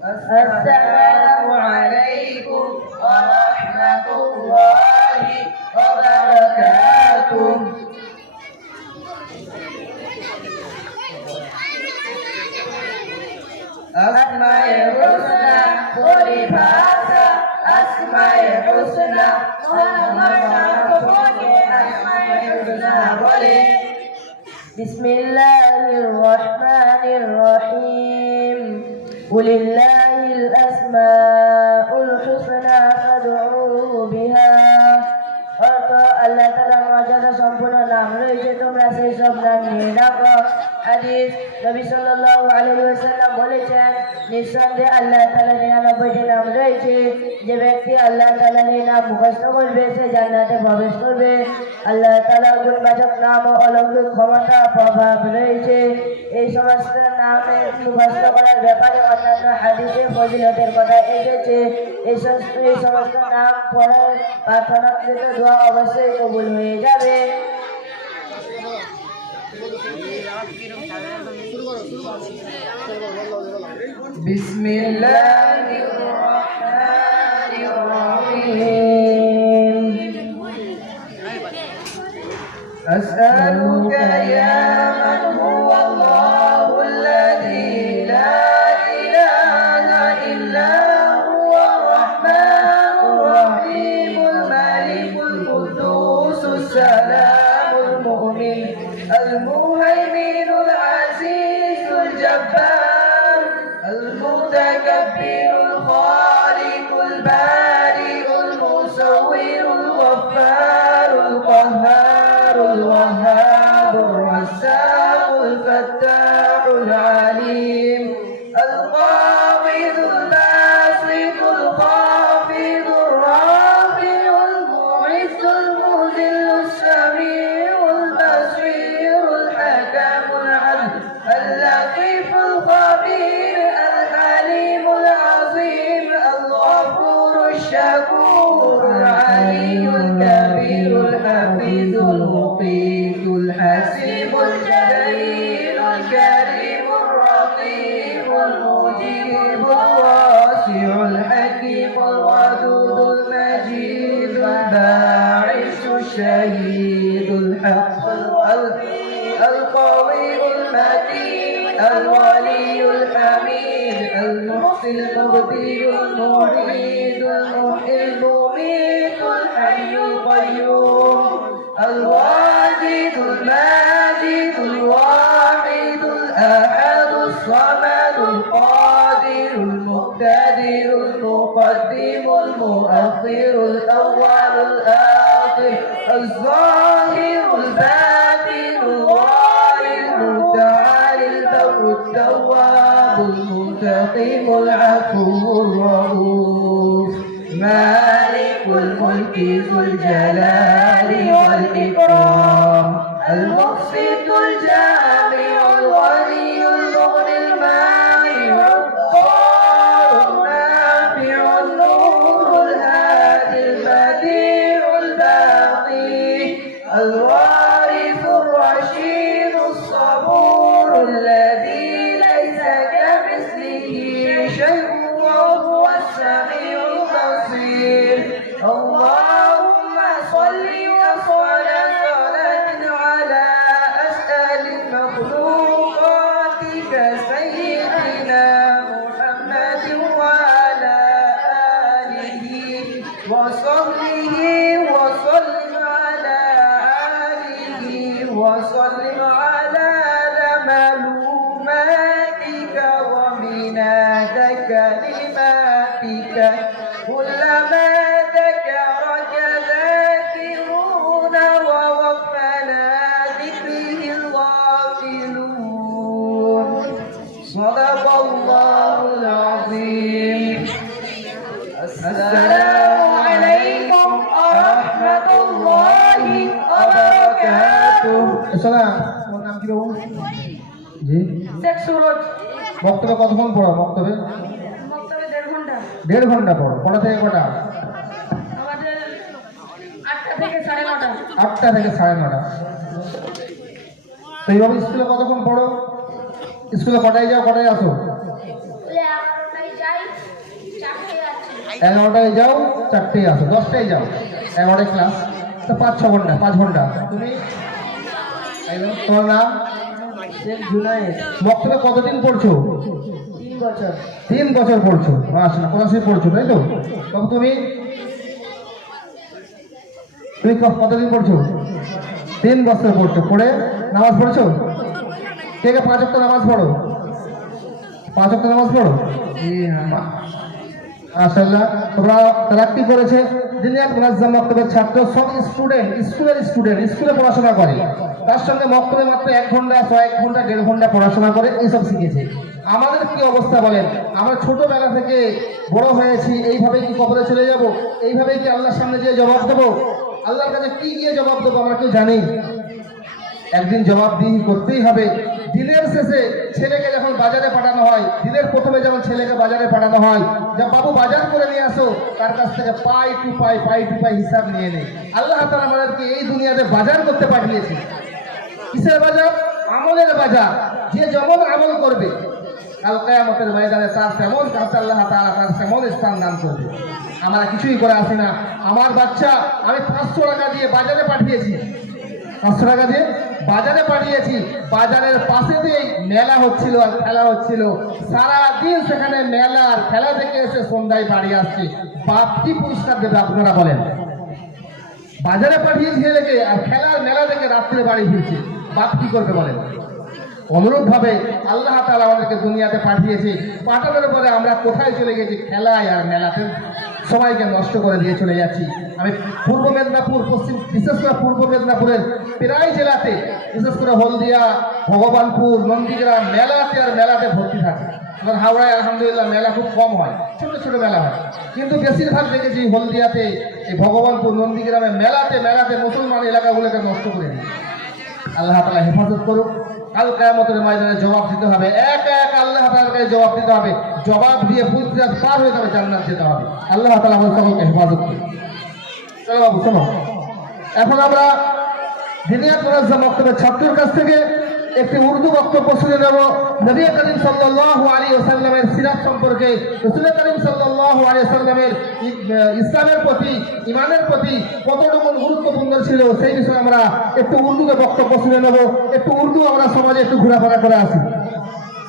السلام عليكم ورحمة الله وبركاته. أسماء الحسنى قل أسماء الحسنى بسم الله الرحمن الرحيم. ولله الأسماء الحسنى فادعوه بها অর্থ আল্লাহ তালা মর্যাদা সম্পূর্ণ নাম রয়েছে তোমরা সেই সব নাম নিয়ে ডাকো হাদিস নবী সাল্লাল্লাহু আলাইহি ওয়াসাল্লাম বলেছেন নিঃসন্দেহে আল্লাহ তাআলা নিরানব্বইটি নাম রয়েছে। যে ব্যক্তি আল্লাহ তাআলার এই নাম মুখস্থ করবে, সে জান্নাতে প্রবেশ করবে। আল্লাহ তাআলার গুণবাচক নাম ও অলৌকিক ক্ষমতা প্রভাব রয়েছে। এই সমস্ত নামে মুখস্থ করার ব্যাপারে অন্যান্য হাদিসে ফজিলতের কথা এসেছে। এই সমস্ত এই সমস্ত নাম পড়ার প্রার্থনাকৃত দোয়া অবশ্যই কবুল হয়ে যাবে। بسم الله الرحمن الرحيم. أسألك يا من هو الله الذي لا إله إلا هو الرحمن الرحيم. الملك القدوس السلام المؤمن المهيمن العزيز الجبار الفتاح العليم القابض الباسط الخافض الرافع المعز المذل السميع البصير الحكم العدل اللطيف الخبير الحليم العظيم الغفور الشكور العلي الكبير الحفيظ المقيت الحسيب الجليل الولي الحميد المحسن المبدي المعيد المحيي المميت الحي القيوم. الواجد الماجد الواحد الأحد الصمد القادر المقتدر المقدم المؤخر الأول الآخر الظاهر الجلال والإكرام المقسط الجامع الغني المغني المانع الضار النافع النور الهادي البديع الباقي الوارث সালা ওর বক্তব্য কতক্ষণ পড়া বক্তব্যে? দেড় ঘণ্টা পড়ো। কটা থেকে কটা? আটটা থেকে সাড়ে নটা। তো এইভাবে স্কুলে কতক্ষণ পড়ো? স্কুলে কটায় যাও, কটায় আসো? এগারোটায় যাও চারটেই আসো, দশটায় যাও। এগারোটায় ক্লাস তো পাঁচ, ছ ঘণ্টা, পাঁচ ঘণ্টা। তুমি তোমার নাম শেখ কতদিন পড়ছো? তিন বছর। পড়ছো। আসলে কোথা থেকে পড়ছো তাই তো? তখন তুমি? তুমি কতদিন পড়ছো? তিন বছর পড়ছো। পড়ে নামাজ পড়ছো? কে কে পাঁচ অক্ট নামাজ পড়ো? পাঁচ অক্ট নামাজ পড়ো? তোমরা করেছে ছাত্র, সব স্টুডেন্ট স্কুলের স্টুডেন্ট স্কুলে পড়াশোনা করে। তার মাত্র এক ঘণ্টা ঘণ্টা, দেড় ঘণ্টা পড়াশোনা করে শিখেছে। আমাদের কি অবস্থা বলেন? আমরা ছোটবেলা থেকে বড় হয়েছি, এইভাবে কি কবরে চলে যাব? এইভাবেই কি আল্লাহর সামনে গিয়ে জবাব দেবো? আল্লাহর কাছে কি গিয়ে জবাব দেবো আমরা কেউ জানি একদিন জবাবদিহি করতেই হবে। দিনের শেষে ছেলেকে যখন বাজারে পাঠানো হয়, দিনের প্রথমে যখন ছেলেকে বাজারে পাঠানো হয়, যে বাবু বাজার করে নিয়ে আসো, তার কাছ থেকে পাই টু পাই পাই টু পাই হিসাব নিয়ে নেই আল্লাহ তালা আমাদেরকে এই দুনিয়াতে বাজার করতে পাঠিয়েছে। কিসের বাজার? আমলের বাজার। যে যেমন আমল করবে, কাল কেয়ামতের ময়দানে তার তেমন কাছে আল্লাহ তার তেমন স্থান দান করবে। আমরা কিছুই করে আসি না। আমার বাচ্চা, আমি পাঁচশো টাকা দিয়ে বাজারে পাঠিয়েছি। পাঁচশো টাকা দিয়ে? বাজারে পাঠিয়েছি। বাজারের পাশে দিয়েই মেলা হচ্ছিল আর খেলা হচ্ছিল। সারা দিন সেখানে মেলা আর খেলা দেখে এসে সন্ধ্যায় বাড়ি আসছে। বাপ, কি পুরস্কার দেবে আপনারা বলেন? বাজারে পাঠিয়ে ছেলেকে আর খেলার মেলা দেখে রাত্রে বাড়ি ফিরছে। বাপ কি করবে বলেন? অনুরূপ ভাবে আল্লাহ তাআলা আমাদেরকে দুনিয়াতে পাঠিয়েছে। পাঠানোর পরে আমরা কোথায় চলে গেছি খেলায় আর মেলাতে? সবাইকে নষ্ট করে দিয়ে চলে যাচ্ছি। আমি পূর্ব মেদিনীপুর, পশ্চিম, বিশেষ করে পূর্ব মেদিনীপুরের প্রায় জেলাতে, বিশেষ করে হলদিয়া, ভগবানপুর, নন্দীগ্রাম মেলাতে আর মেলাতে ভর্তি থাকে। এবার হাওড়ায় আলহামদুলিল্লাহ মেলা খুব কম হয়, ছোট ছোট মেলা হয়। কিন্তু বেশিরভাগ দেখেছি হলদিয়াতে, এই ভগবানপুর, নন্দীগ্রামে মেলাতে মেলাতে মুসলমান এলাকাগুলোকে নষ্ট করে দিচ্ছে আল্লাহ তালা হেফাজত করুক। জবাব দিয়ে যেতে হবে। আল্লাহ চলো বাবু এখন আমরা ছাত্রের কাছ থেকে একটি উর্দু বক্তব্য শুনে নেব। নবী করিম সাল্লাল্লাহু আলাইহি ওয়াসাল্লামের সম্পর্কে রাসূল করিম ইসলামের প্রতি ইমানের প্রতি কতটুকু গুরুত্বপূর্ণ ছিল সেই বিষয়ে আমরা একটু উর্দুকে বক্তব্য শুনে নেব, একটু উর্দু আমরা সমাজে একটু ঘোরাফেরা করে আসি।